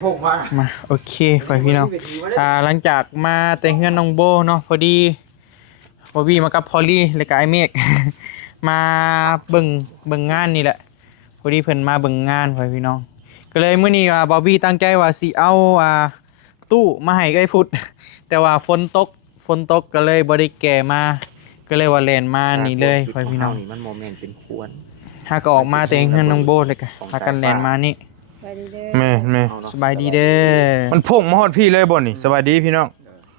มาโอเคไปพี่น้องหลังจากมาแต่งเฮือนน้องโบเนาะพอดีบอบบี้มากับพอลลี่แล้วก็ไอเมฆ มาเบิ่งงานนี่แหละพอดีเพิ่นมาเบิ่งงานไปพี่น้องก็เลยมื้อนี้บอบบี้ตั้งใจว่าสิเอาตู้มาให้ไอ้พุทธ แต่ว่าฝนตกก็เลยบ่ได้แก่มาก็เลยว่าแล่นมานี่เลยไปพี่น้องมันโมเมนต์เป็นควรถ้าก็ออกมาแต่งเฮือนน้องโบเลยก็พากันแล่นมานี่แม่สบายดีเด้อมันพุ่งมาฮอดพี่เลยบ่นี่สวัสดีพี่น้อง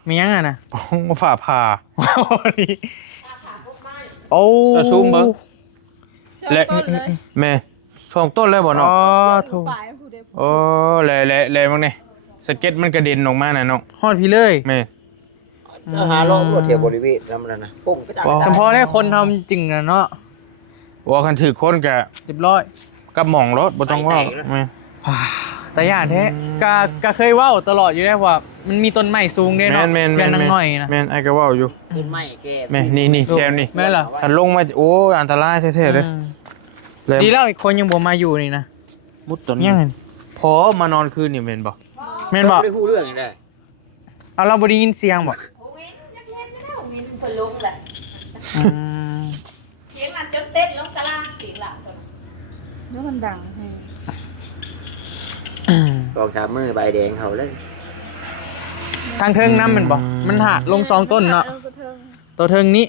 มียังอ่ะนะ พุ่งมาฝ่าผ่า โอ้ จะซูมเบิ่งและแม่2ต้นเลยบ่เนาะ อ๋อถูก โอ้แลมั้งนี่สเก็ตมันกระเด็นออกมาน่ะเนาะ ฮอดพี่เลย แม่ หาโลกรถเทียบบริเวณแล้วมันนะพุ่งไปตาม สมพอได้คนทำจริงนะเนาะ ว่าคันถือคนก็ เรียบร้อย กับหม่องรถบ่ต้องว่าแม่ แต่อย่างแท้ก็เคยเว้าตลอดอยู่ได้ว่ามันมีต้นไม้สูงเด้เนาะ แม่น เดือนนังหน่อยนะ แม่นไอ้ก็เว้าอยู่ ขึ้นไม่แก้ แม่นี่แถวนี่ แม่นเหรอ ถ้าลงมาโอ้อันตรายแท้ๆเลย ดีแล้วอีกคนยังบ่มาอยู่นี่นะ มุดต้น ยังไง พอมานอนคืนนี่แม่นบ่ แม่นบ่ ได้พูดเรื่องอย่างไร เอาเราบ่ได้ยินเสียงบ่ คนลุกแหละ อืม เสียงมันจนเต้นลงกะลาเสียงหลังแล้วมันดังให้ กองชามือใบแดงเขาเลย ทางเทิงน้ำมันบ่มันหาลง2ต้นเนาะตัวเทิงนี้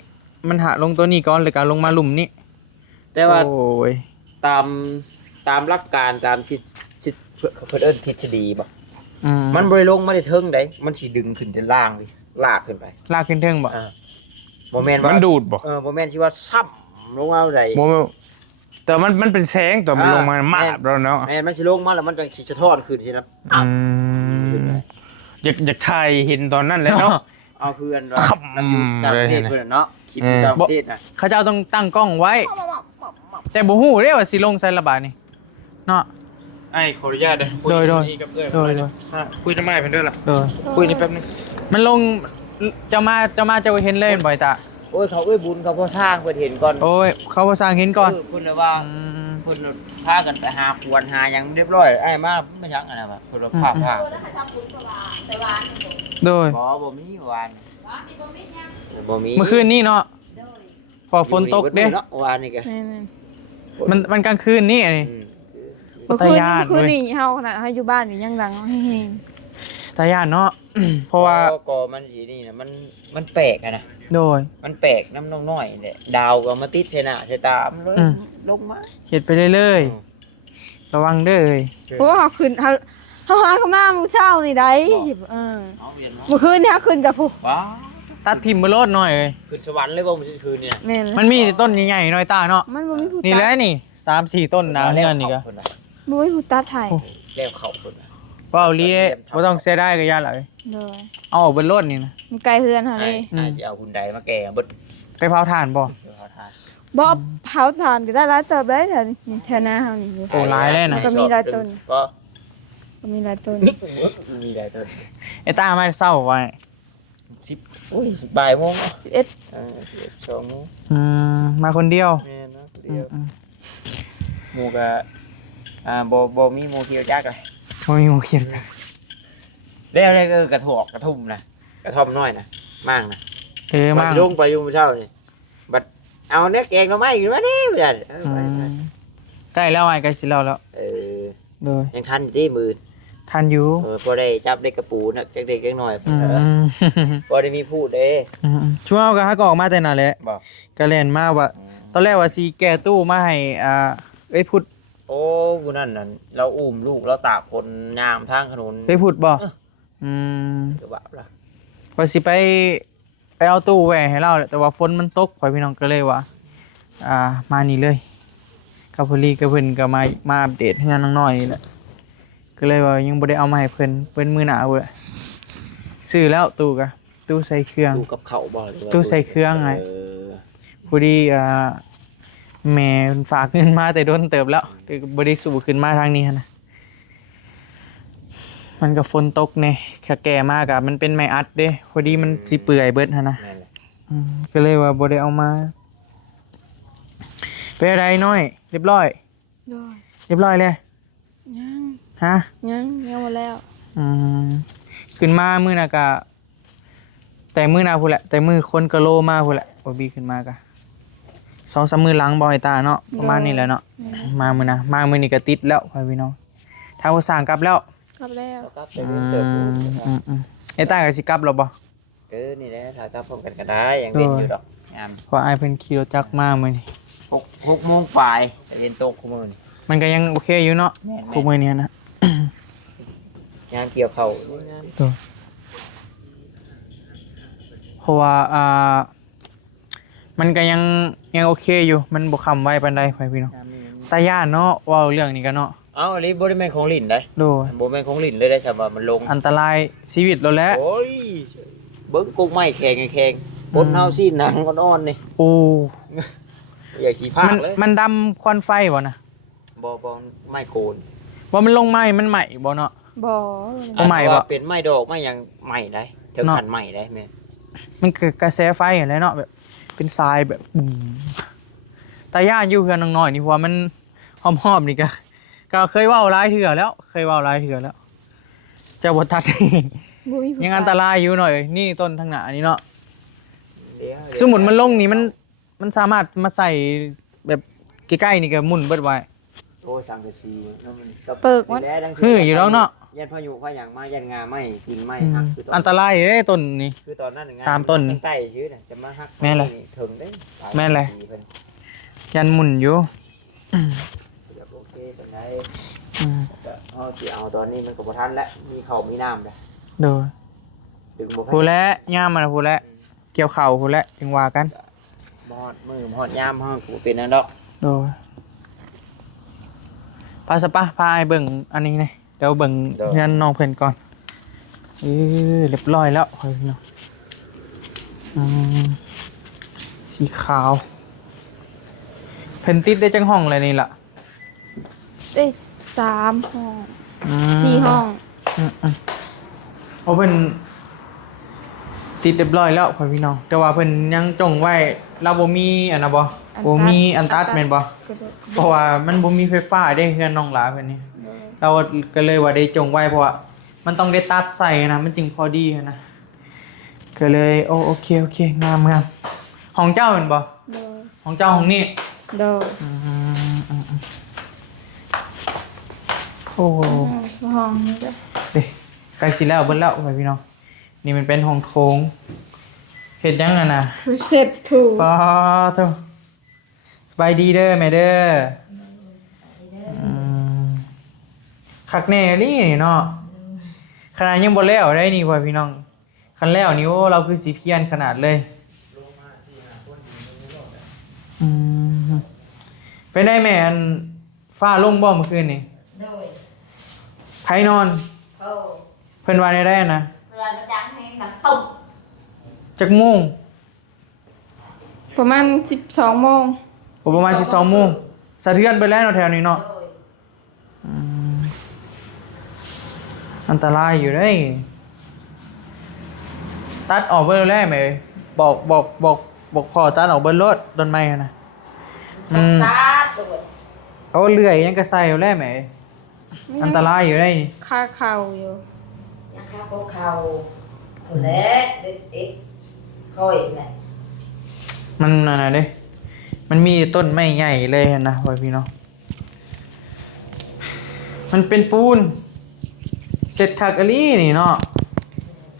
มันหาลงตัวนี้ก่อนแล้วก็ลงมาหลุมนี้ แต่ว่า โอ้ย ตามหลักการตามทิศเพื่อนทฤษฎีบ่มันบริลงไม่ได้เทิงได้มันสิดึงขึ้นจะล่างดิลากขึ้นไป ลากขึ้นเทิงบ่ โมเมนต์ว่า มันดูดบ่ โมเมนต์ที่ว่าซ้ำลงมาไหน บ่แต่มันเป็นแสงตัวมันลงมามาบแล้วเนาะ แม่มันสิลงมาแล้วมันจะสะท้อนขึ้นสินะ อยากถ่ายเห็นตอนนั้นเลยเนาะ เอาคืนว่าน้ำอยู่ต่างประเทศเพื่อนเนาะคลิปต่างประเทศนะ เขาเจ้าต้องตั้งกล้องไว้ แต่บ่ฮู้เด้ว่าสิลงใส่ระบาดนี่เนาะ ไอ้ขออนุญาตเด้อ โดย โดย คุยทำไมเพิ่นเด้อล่ะ โดย คุยนี่แป๊บนึง มันลงจะมาจะเห็นเลยบ่อยตา โอ้ยเขาบุญเขาพอสร้างเพื่อเห็นก่อน โอ้ยเขาบ่สร้างเห็นก่อน เพิ่นว่าเพิ่นพากันไปหาควรหายังเรียบร้อยไอ้มาไม่ชักอะไรแบบเพิ่นพา แล้วเขาทำบุญตลาดแต่ว่า โดย บ่มีวาน ว่าที่บ่มียัง บ่มี เมื่อคืนนี้เนาะ โดย พอฝนตกเด้ เนาะวานนี่ก็ มันกลางคืนนี่นี่ เมื่อคืนนี่เฮาขนาดเฮาอยู่บ้านนี่ยังดังแฮง ตาย่านเนาะ เพราะว่า ก็มันสินี่นะมันแปลกอะนะ โดย มันแปลกน้ำน้อยๆเนี่ยดาวก็มาติดใส่หน้าใส่ตามันเลยลงมา เฮ็ดไปเรื่อยๆระวังเด้อเอ้ย เพราะว่าเฮาขึ้นเฮาหาเขามามื้อเช้านี่ได้เมื่อคืนนี่เฮาขึ้นกับผู้ ว้า ตัดทิ่มบ่โลดหน่อยเอ้ย ขึ้นสวรรค์เลยบ่มื้อคืนเนี่ย แม่น มันมีแต่ต้นใหญ่ๆหน่อยตาเนาะ มันบ่มีผู้ นี่ ตั แหละ ด นี่ 3-4 ต้นนะเฮือนนี่ก็ บ่มีผู้ตัดให้ แล้วเข้าเพิ่นน่ะ ว่าเอาลีบ่ต้องเสียดายก็ย่าล่ะเอ้ย เด้อ เอาออกเบิดโลดนี่นะ มันไกลเฮือนเฮาเลย น่าสิเอาหุ่นใดมาแก่เบิด ไปเผาถ่านบ่ เดี๋ยวเขาทาน บ่เผาถ่านก็ได้หลายเติบได้แถวนี้แถวหน้าเฮานี่ โอ้หลายเลยนะ ก็มีหลายต้น ก็ ก็มีหลายต้น มีหลายต้น ไอ้ตามาเศร้าไว้ 10โอ้ยบ่ายโมง 11 2โมง มาคนเดียว แม่นเนาะเดียวหมู่ก็บ่มีหมู่เที่ยวจักเลย บ่มีหมู่เขียนจ้ะ แล้วนี่กระถอกกระทุ่มนะกระท่อมน้อยนะมากนะ มา ลงไปอยู่เช้านี่บัดเอาเนื้อแกงหน่อไม้ขึ้นมาดิบ่ได้ใกล้แล้วไอ้ใกล้สิแล้ว เออ โดย ยังทันอยู่ที่มือ ทันอยู่ พอได้จับได้กระปูนะจักเด็กจักหน่อยพอได้มีพูดเด้ ช่วงเอาก็ฮักออกมาแต่นั่นแหละ บ่ ก็เล่นมาว่าตอนแรกว่าสิแก้ตู้มาให้เอ้ยพุด โอ้กูนั่นน่ะเราอุ้มลูกเราตากคนยามทางถนน ไปพุดบ่ก็บาปล่ะ ว่าสิไปเอาตู้แหวให้เราแหละแต่ว่าฝนมันตกข่อยพี่น้องก็เลยว่ามานี่เลยกับพอลีกับเพิ่นก็มาอัปเดตให้น้องน้อยนี่แหละก็เลยว่ายังบ่ได้เอามาให้เพิ่นมื้อหน้าเว้ยซื้อแล้วตู้ใส่เครื่อง ตู้กับเขาบ่หรือว่า ตู้ใส่เครื่องไง พอดีแม่เพิ่นฝากเงินมาแต่โดนเติบแล้วแต่ก็บ่ได้สู่ขึ้นมาทางนี้หั้นนะมันก็ฝนตกแน่แก่มากอะมันเป็นไม้อัดเด้พอดีมันสิเปื่อยเบิดหั่นนะ นั่นแหละ ก็เลยว่าบ่ได้เอามาเป็นอะไรน้อยเรียบร้อย เด้อ เรียบร้อยเลย ยัง ฮะ ยังหมดแล้ว อืมขึ้นมามื้อน่ะก็แต่มื้อน่ะพุ่นแหละแต่มื้อคนกะโลมาพุ่นแหละบ่บีขึ้นมากะ2-3มื้อหลังบ่ให้ตาเนาะประมาณนี้แหละเนาะมามื้อน่ะมามื้อนี้ก็ติดแล้วพ่อพี่น้องทางผู้สร้างกลับแล้ว กลับแล้ว ก็ไปเรียนเติบโต ไอ้ตาก็สิกลับแล้วบ่ นี่แหละถ้าจับพร้อมกันก็ได้ยังเล่นอยู่ดอกงาม เพราะอ้ายเพิ่นขี่รถจักรมามื้อนี้ 6 โมงปลายไปเรียนโตคุมื้อนี่ มันก็ยังโอเคอยู่เนาะ แม่น คุมื้อนี้นะ งานเกี่ยวข้าวงาน ตัวเพราะว่ามันก็ยังโอเคอยู่มันบ่ค้ำไว้ปานใดพ่อพี่น้อง งานนี่ ตาย่านเนาะเว้าเรื่องนี้ก็เนาะ เอาอันนี้บ่ได้แม่นของลิ้นได้ โดย บ่แม่นของลิ้นเลยได้ใช่บ่มันลง อันตรายชีวิตเราแล้ว โอ้ยเบิ่งกุ๊กไม้แข็งบนเฮาสิหนังอ่อนๆนี่ โอ้ อย่าขี้พากเลย มันดำควันไฟบ่นะ บ่ไม้โกน ว่ามันลงไหม้มันใหม่บ่เนาะ บ่ เอาใหม่บ่ ว่าเป็นไม้ดอกไม้หยังใหม่ได้ถึงขันใหม่ได้แม่ มันคือกระแสไฟอะไรเนาะแบบเป็นทรายแบบบุ้มตาย่านอยู่เพื่อนน้อยๆนี่เพราะว่ามันหอมๆนี่ก็เคยเว้าหลายเทื่อแล้วเคยเว้าหลายเทื่อแล้วเจะบ่ทัด บ่มีผู้ ยังอันตรายอยู่หน่อยนี่ต้นทางหน้านี่เนาะ เดี๋ยว สมมุติมันลงนี่มันสามารถมาใส่แบบใกล้ๆนี่ก็หมุนเบิดไว้ โอ้ยสังกะสีแล้วมันก็ เปิกมัน อยู่แล้วเนาะ ยันพายุพาหยังมายันงาไหม้กินไหม้หักคือ อันตรายเด้ต้นนี่ คือตอนนั้นง สามต้น ใต้ชื่อน่ะจะมาหัก แม่นเลย ถึงได้ แม่นเลย ยันหมุนอยู่ โอเคเป็นไง อืม ก็เอาตอนนี้มันก็บ่ทันแล้วมีข้าวมีน้ำแล้ว โดย ดึงบ่ พูดแล้วย่ามมันพูดแล้วเกี่ยวเข่าพูดแล้วจึงว่ากัน บ่ฮอดมือบ่ฮอดยามเฮาก็บ่เป็นนั่นดอก โดยพาสปะพาไอ้เบิ่งอันนี้เลยเดี๋ยวเบิ่งเงินน้องเพิ่นก่อนเรียบร้อยแล้วเฮ้ยเนาะสีขาวเพิ่นติดได้จังห้องอะไรนี่ล่ะ ได้3ห้อง อืม 4ห้อง เอาเพิ่นติดเรียบร้อยแล้วพ่อพี่น้องแต่ว่าเพิ่นยังจงไว้เราบ่มีอันน่ะบ่บ่มีอันตัดแม่นบ่ ก็ได้ เพราะว่ามันบ่มีไฟฟ้าได้เฮือนน้องหลาเพิ่นนี่เราก็เลยว่าได้จงไว้เพราะว่ามันต้องได้ตัดใส่นะมันจึงพอดีนะก็เลยโอเคงามของเจ้าเห็นบ่ โดย ของเจ้าของนี่ โดย โอ้โห ห้องนี้ก็ เด้ใกล้สิแล้วเบิดแล้วไปพี่น้องนี่มันเป็นห้องโถงเฮ็ดยังน่ะ คือเสร็จถูก ปอเถอะสบายดีเด้อแม่เด้อคักแน่นี่เนาะขนาดยังบ่แล้วได้นี่พ่อพี่น้องคันแล้วนี่โอ้เราคือสิเพี้ยนขนาดเลยไปได้แม่อันฟ้าลงบ่เมื่อคืนนี่ โดย ไผนอน โอ้ เพิ่นว่าได้นะ เวลามันดังให้มันตุ้ม จักโมง ประมาณ12โมง ประมาณ12โมงสะเทือนไปแล้วเนาะแถวนี้เนาะ โดย อันตรายอยู่ได้ยตัดออกเบอร์แรกไหมบอกพอตัดออกเบอร์รถต้นไม้อะนะตาโดย เอาเลื่อยยังกระใส่เอาแรกไหมอันตรายอยู่ได้ย ค่าเข่าอยู่ ยังข้าวโพดเขาคนแรกเด็กเอ็กค่อยแหละ มันอะไรเด้มันมีต้นไม้ใหญ่เลยนะไว้พี่น้องมันเป็นปูนเสร็จคักอลี่นี่เนาะ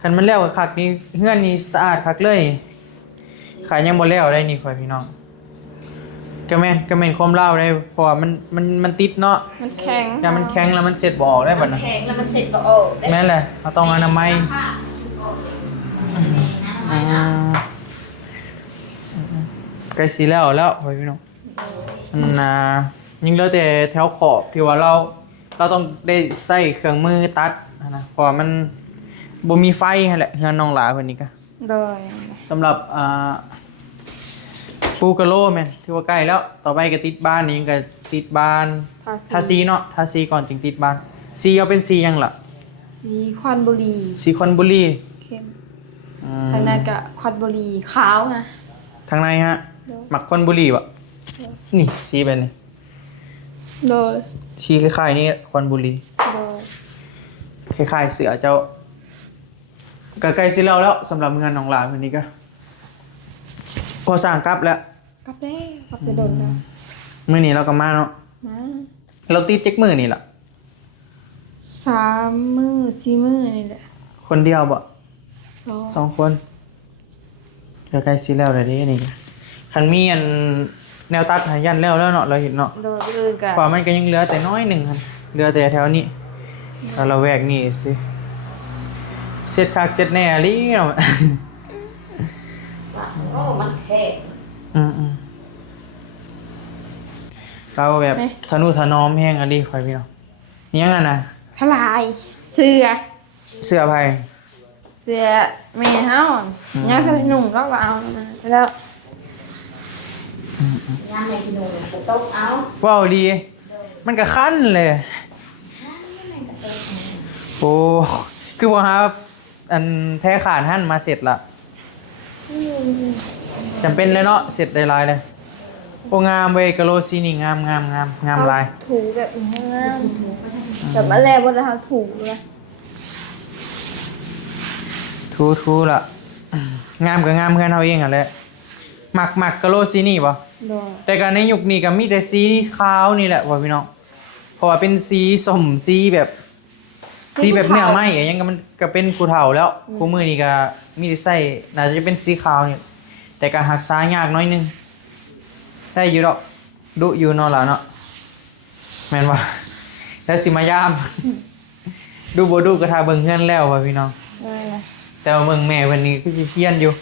คันมันแล้วคักนี่เฮือนนี่สะอาดคักเลยขายยังบ่แล้วได้นี่ไว้พี่น้องก็แม่นความเล่าได้เพราะว่ามันติดเนาะ มันแข็ง ยามันแข็งแล้วมันเสร็จบ่ออกได้บัด มัน น่ะ แข็งแล้วมันเสร็จก็โอ้ แม่นแหละเราต้องอนามัยใกล้สิแล้วไว้พี่น้องยิ่งเหลือแต่แถวขอบที่ว่าเราต้องได้ใส่เครื่องมือตัดนะเพราะว่ามันบ่มีไฟนั่นแหละเฮือนน้องหลาเพิ่นนี่ก็ โดย สำหรับปูกะโลแม่นถือว่าใกล้แล้วต่อไปก็ติดบ้านนี่ก็ติดบ้านทาสีเนาะทาสีก่อนจึงติดบ้านสีเอาเป็นสีหยังล่ะ สีควันบุหรี่ สีคอนบุรี เข้มทางในก็ควันบุหรี่ขาวนะ ทางในฮะ โดย หมักคอนบุรีวะนี่สีเป็นนี่ โดย สีคล้ายๆนี่คอนบุรี โดย คล้ายๆเสือเจ้าก็ใกล้สิแล้วสำหรับงานน้องหลานวันนี้ก็พอสั่งกลับแล้ว กลับแล้วกลับจะโดนแล้ว มื้อนี้เราก็มาเนาะ มา เราตีเจ๊กมื้อนี่ล่ะ 3 มื้อ 4 มื้อนี่แหละ คนเดียวบ่ สอง 2 คนก็ใกล้สิแล้วเด้นี่คันมีอันแนวตัดหายันแล้วเนาะเราเห็นเนาะ โดนอื่นกัน กว่ามันก็ยังเหลือแต่น้อยหนึ่งครับเหลือแต่แถวนี้เราแวกนี่สิเช็ดคักเช็ดแน่ลิเนาะ โอ้มันแค่ อืมเราแบบทะนุถนอมแห้งอะไรคอยพี่เนาะนี่ยังไงนะ ทลายเสื้อ เสื้อภัย เสื้อแม่เฮาย่าใส่หนุ่มก็เอามาแล้ว ยามในกินนูจะตกเอา ว้าวดี มันก็คั้นเลยโอ้คือว่าครับอันแพ้ขาดหั่นมาเสร็จละจำเป็นเลยเนาะเสร็จได้ลายเลยโอ้งามเวยกะโลซีนี่งามลาย ถูแบบงามแบบมาแล้วบ่ได้เฮาถูเลย ทูละงามกับงามเพื่อนเฮาเองอ่ะแหละหมักกะโลซีนี่ป่ะ โดน แต่การในยุคนี้ก็มีแต่สีขาวนี่แหละว่าพี่น้องเพราะว่าเป็นสีส้มสีแบบเนื้อไหม้อย่างก็มันก็เป็นผู้เฒ่าแล้วผู้มือนี่ก็มีแต่ใส่น่าจะเป็นสีขาวนี่แต่ก็หักษายากน้อยนึงได้อยู่ดอกดุอยู่เนาะล่ะเนาะแม่นว่าแล้วสิมายามดูบ่ดูก็ทาเบิ่งเฮือนแล้วว่าพี่น้องแต่ว่าเบิ่งแม่วันนี้คือสิเฮียนอยู่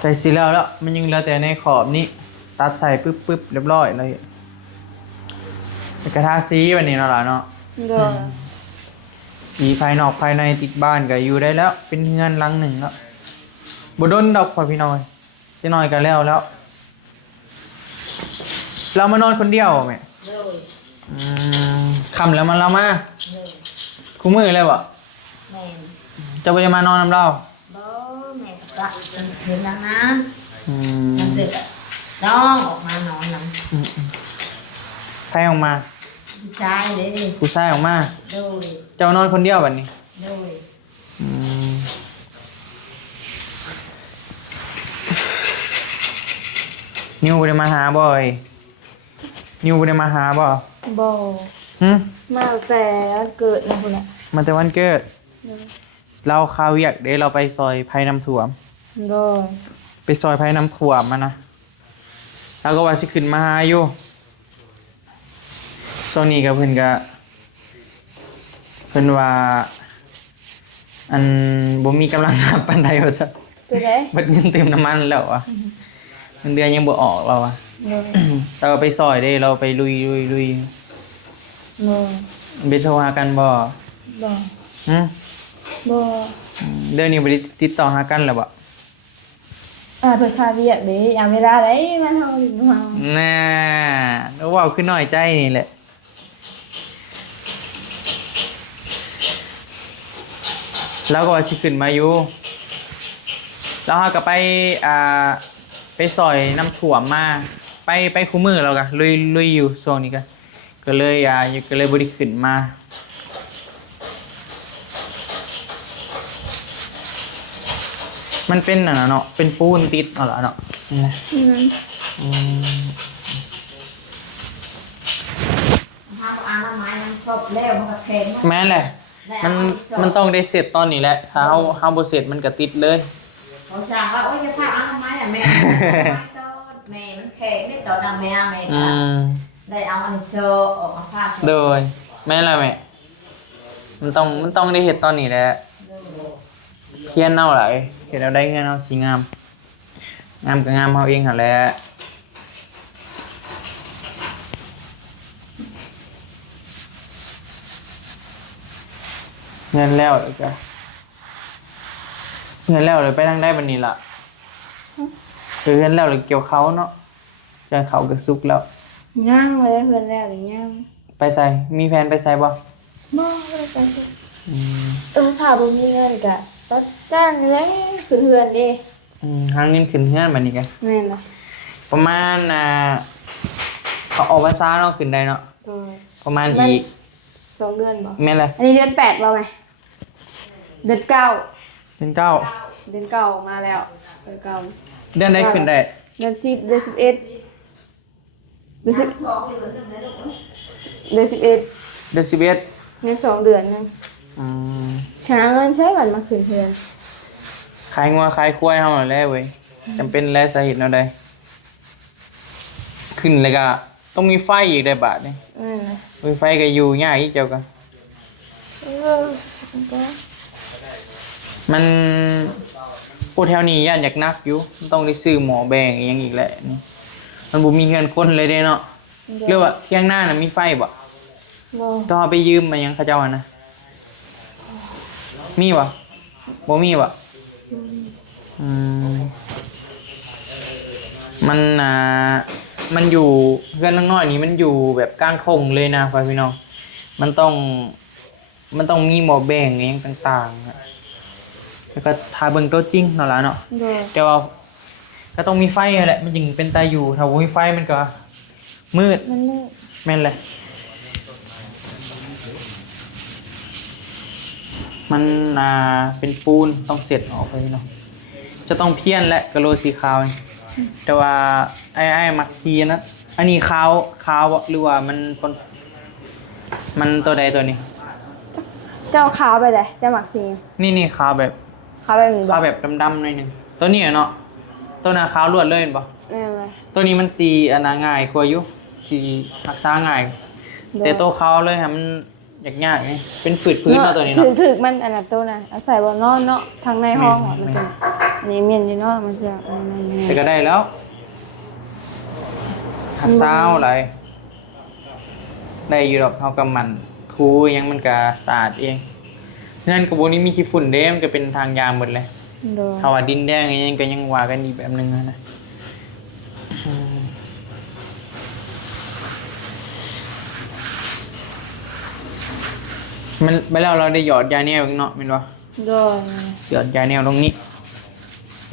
ใจสิแล้วมันยังเหลือแต่ในขอบนี้ตัดใส่ปึ๊บเรียบร้อยเลยกระทาสีวันนี้เนาะล่ะเนาะ โดน สีภายนอกภายในติดบ้านก็อยู่ได้แล้ว เป็นเงินหลังหนึ่งแล้วบ่ดนดอกพอพี่น้อยจะน้อยก็แล้วเรามานอนคนเดียวแม่ เลย ค่ำแล้วเรามา เลย คู่มือเลยบ่ แม่ จะไปมานอนนำเรา บ่แม่กับละเห็นแล้วนะ อืม มันเด็กน้องออกมานอนน้ ใครออกมา ำผู้ชายเลยดิ ผู้ชายออกมา โดย เจ้านอนคนเดียวบัดนี้ โดย อืมนิวบ่ได้มาหาบ่อยนิวบ่ได้มาหาบ่ บ่ หึ มาแต่เกิดนะพุ่นน่ะ มาแต่วันเกิด โดน เราคาเวียกเด้เราไปซอยไผ่น้ำท่วม โดน ไปซอยไผ่น้ำท่วมมานะแล้วก็ว่าสิขึ้นมาหาอยู่ช่วงนี้ก็เพิ่นว่าอันบ่มีกำลังทรัพย์ปานใดว่าซะ ตัวใด เบิดเงินเติมน้ำมันแล้วอ่ะเงินเดือนยังบ่ออกเราอ่ะ โดน เราไปซอยเด้เราไปลุย โดน ไปโทรหากันบ่ บ่ หึ บ่ เดี๋ยวนี้บ่ได้ติดต่อหากันแล้วบ่ เพิ่นพาเวียกเด้ยามเวลาได้มาเฮาอยู่เฮา น่าแล้วเว้าขึ้นน้อยใจนี่แหละแล้วก็ว่าสิขึ้นมาอยู่แล้วเราก็ไปซอยน้ำถ่วมมาไปคู่มือเราก็ลุยอยู่ช่วงนี้ก็เลยก็เลยบ่ได้ขึ้นมามันเป็นน่ะเนาะเป็นปูนติดเอาล่ะเนาะนี่นะ อืม ห้าปอาไม้น้ำครบแล้วมันก็แข็ง แม่นแหละมันต้องได้เสร็จตอนนี้แหละถ้าเฮาบ่เสร็จมันก็ติดเลย เขาสั่งว่าโอ้ยจะพาอาไม้อะแม่แม่มันแข็งได้ต่อดังแม่แม่ อืม ได้เอาอันนี้โชว์ออกมาฟาด โดยแม่นละแม่มันต้องได้เฮ็ดตอนนี้แหละเขียนเอาหลายเฮ็ดเอาได้เงินเอาสิงามงามก็งามเฮาเองหั่นแหละเงินแล้วอีกอะเงินแล้วเลยไปทางได้บัดนี้ล่ะเงินแล้วเลยเกี่ยวเขาเนาะจะเขาก็สุกแล้ว ย่างไว้เฮือนแล้วหรือยัง ไปใส่มีแผนไปใส่บ่ บ่ได้ไปสิ ถ้าบ่มีเงินก็ต้องจ้างเลยคือเฮือนเด้ ทางนี้ขึ้นเฮือนบัดนี้กัน แม่นบ่ ประมาณเขาออกพรรษาเนาะขึ้นได้เนาะ โดย ประมาณอีก 2 เดือนบ่ แม่นเลย อันนี้เดือน8บ่แม่เดือน9 เดือนเก้า เดือนเก้ามาแล้วเดือนเก้า เดือนใดขึ้นได้ เดือน10เดือน11เดือน10เดือน11 เดือน11 ใน2 เดือนนึง อืม หาเงินใช้บัตรมาคืนเพื่อน ขายงัวขายควายเฮานั่นแหละเว้ยจำเป็นและสาเหตุแนวใดขึ้นเลยก็ต้องมีไฟอีกได้บาทนี่ นะ มีไฟก็อยู่ยากอีกเจ้าก็ มันก็ มันผู้แถวนี้ย่านอยากนักอยู่ต้องได้ซื้อหมอแบงอีกอย่างอีกแหละนี่มันบ่มีเงินคนเลยเด้เนาะเรียกว่าเที่ยงหน้าน่ะมีไฟบ่ บ่ ต้องเอาไปยืมมายังเขาเจ้าอะนะมีบ่บ่มีบ่อืมมันอยู่เพื่อนน้อยๆนี่มันอยู่แบบกลางทงเลยนะพี่น้องมันต้องมีหมอแบ่งอหย่างต่างๆอะแล้วก็ทาเบิ่งตัวจริงเนาะล่ะเนาะ โดย แต่ว่าก็ต้องมีไฟแหละมันจึงเป็นตาอยู่ถ้าบ่มีไฟมันก็มืด มันมืด แม่นเลยมันเป็นปูนต้องเสร็จออกไปเนาะจะต้องเพี้ยนและกะโหลสีขาวนี่แต่ว่าไอ้มักซีนะอันนี้ขาวบ่หรือว่ามันตัวใดตัวนี้ เจ้าขาวไปเลยเจ้าหมักซี นี่ขาวแบบ ขาวแบบนี้บ่ ขาวแบบดำๆหน่อยหนึงตัวนี้อะเนาะตัวน่ะขาวล้วนเลยเห็นบ่ นี่นเลย ตัวนี้มันสีอันน่ะง่ายกว่าอยู่สีรักษาง่าย แต่ตัวขาวเลยฮะมันยากๆนี่เป็นฝืดพื้นเนาะตัวนี้เนาะ ถึกมันอันนั้นตัวน่ะเอาใส่บ่นอนเนาะทางในห้องอะมันจะอันนี้เมียนอยู่เนาะมันจะอันนั้น แต่ก็ได้แล้วขัดเช้าอะไรได้อยู่ดอกเขากับมันทูยังมันก็สะอาดเองนั่นกระบวนนี้มีขี้ฝุ่นเด้มนก็เป็นทางยางหมดเลย โดย ถ้าว่าดินแดงอย่างนี้ก็ยังว่ากันอีกแบบนึงนะมันไปแล้วเราได้หยอดยาแนวอีกเนาะเป็นวะ โดย หยอดยาแนวตรงนี้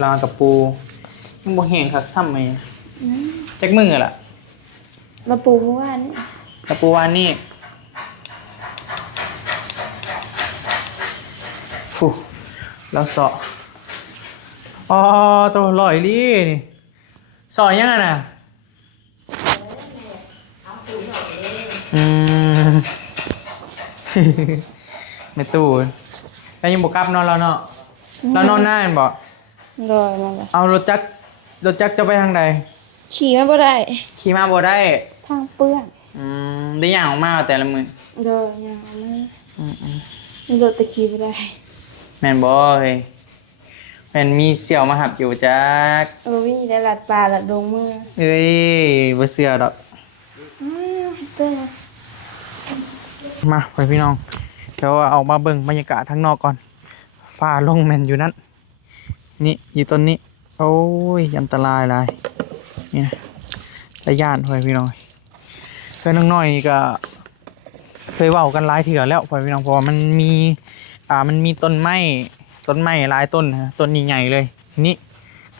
ลากับปูยังบ่แห้งคักซ้ำไหมจักมือล่ะ มาปูเมื่อวานนี้ กับปูวานนี่ฟูแล้วเสาะอ๋อตัวลอยลี่นี่เสาะยังไงน่ะอืม ไม่ตู้แล้วยังบกลับนอนแล้วเนาะแล้วนอนหน้าเห็นบ่ โดยมาเลย เอารถจักรจะไปทางใด ขี่มันบ่ได้ ขี่มาบ่ได้ ทางเปื้อน ได้อย่างออกมาแต่ละมือ โดยยังมันรถตะขี่บ่ได้ แม่นบ่เฮ้ยแม่นมีเสี่ยวมาหับอยู่จัก วิ่งได้ลัดป่าลัดดงมือ เอ้ยบ่เชื่อดอก เต้น มาไปพี่น้องเดี๋ยวเอามาเบิ่งบรรยากาศข้างนอกก่อนฟ้าลงแม่นอยู่นั่นนี่อยู่ต้นนี้โอ้ยอันตรายหลายนี่นะระยานไปพี่น้องเพื่อนน้อยๆนี่ก็เคยเว้ากันหลายเถื่อแล้วไปพี่น้องเพราะว่ามันมีต้นไม้หลายต้นฮะต้นใหญ่ๆเลยนี่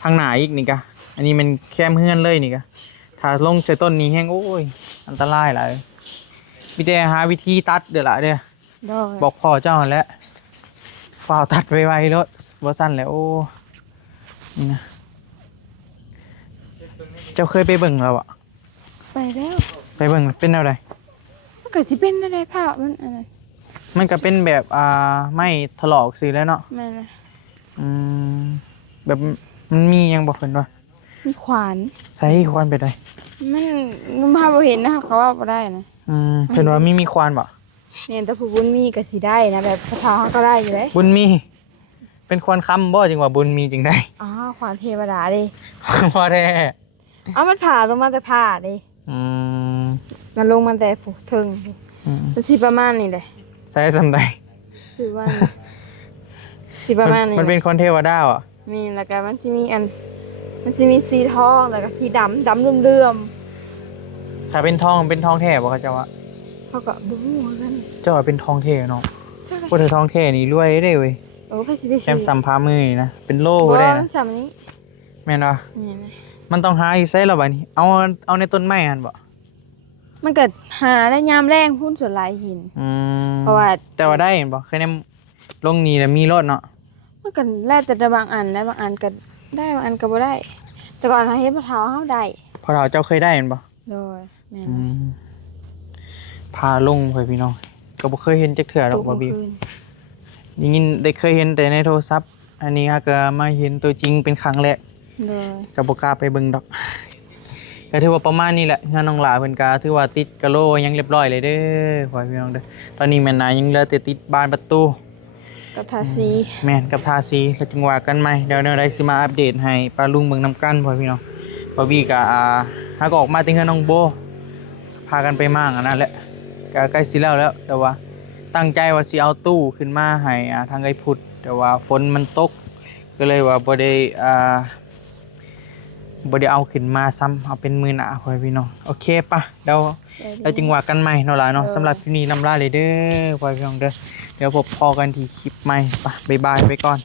ทางหน้าอีกนี่กะอันนี้มันแคมเฮือนเลยนี่กะถ้าลงใส่ต้นนี้แห้งโอ้ยอันตรายหลายมีแต่หาวิธีตัดเด้อล่ะเด้อ โดย บอกพ่อเจ้าหั่นแหล้วฝ่าวตัดไวๆแล้วบ่สั้นแล้วโอ้นี่นะเจ้าเคยไปเบิ่งแล้วอ่ะ ไปแล้ว ไปเบิ่งเป็นแนวใด มันก็สิเป็นอะไรภาพมันอะไร มันก็เป็นแบบไม่ถลอกสิแล้วเนาะ แม่นะ อืมแบบมันมีหยังบ่เพิ่นว่า มีขวาน ใส่ควานไปได้ มันพาบ่เห็นนะเขาว่าบ่ได้นะ เพิ่นว่ามีควานบ่ เนี่ยแต่ผู้บุญมีก็สิได้นะแบบสภาเขาก็ได้อยู่เลย บุญมี เป็นควานค้ำบ่จึงว่าบุญมีจึงได้ อ๋อขวานเทวดาดิ พอแท้ เอามันผ่าลงมาแต่ผ่าดิ อืม มันลงมาแต่ฝูกถึง อืม ก็สิประมาณนี้แหละ ใส่สำใด คือว่าสิประมาณนี้ มันเป็นคนเทวดาอ่ะ มีแล้วก็มันสิมีมันสิมีสีทองแล้วก็สีดำเลื่อม ถ้าเป็นทองแท้บ่เขาเจ้าว่า ๆเขาก็บ่ฮู้กัน เจ้าว่าเป็นทองแท้เนาะ ใช่ไหม พวกเธอท้องแท้นี่รวยได้เว้ย โอ้ไปสิไป แซมสัมพามือนี่นะเป็นโล่ บ่ ได้นะ สามนี้ แม่นบ่ นี่นะ มันต้องหาอีกไสแล้วบัดนี้เอาในต้นไม้หั่นบ่ มันเกิดหาได้ยามแรงพุ่นส่วนหลายหิน อืม เพราะว่า แต่ว่าได้เห็นบ่เคยแนมลงนี่แล้วมีรถเนาะ มันก็แล้วแต่บางอันนะบางอันก็ได้บางอันก็บ่ได้ แต่ก่อนเฮ็ดมะพร้าวเฮาได้ พอเราเจ้าเคยได้เห็นบ่ โดยแม่น อืมพาลงไปพี่น้องก็บ่เคยเห็นจักเทื่อดอกบ่บี คืน ยินได้เคยเห็นแต่ในโทรศัพท์อันนี้ก็มาเห็นตัวจริงเป็นครั้งแรก โดย ก็บ่กล้าไปเบิ่งดอก ก็ถือว่าประมาณนี้แหละงานน้องหลาเพิ่นก็ถือว่าติดกะโลยังเรียบร้อยเลยเด้อพ่อพี่น้องเด้อตอนนี้แม่นายยังเหลือแต่ติดบานประตู กับทาสี แม่นกับทาสีก็จึงว่ากันใหม่เดี๋ยวได้สิมาอัปเดตให้ป้าลุงเบิ่งนํกันพ่อพี่น้องพ่อบี้ก็หาก็ออกมาติงเฮือนน้องโบพากันไปมั่งอันนั้นแหละก็ใกล้สิแล้วแต่ว่าตั้งใจว่าสิเอาตู้ขึ้นมาให้ทางไอ้พุทธแต่ว่าฝนมันตกก็เลยว่าบ่ได้เอาขึ้นมาซ้ำเอาเป็นมือหน้าพ่อพี่น้องโอเคปะเดี๋ยวจึงว่ากันใหม่เนาะล่ะเนาะสำหรับคลิปนี้นำลาเลยเด้อพ่อพี่น้องเด้อเดี๋ยวพบพอกันที่คลิปใหม่ปะบ๊ายบายไปก่อน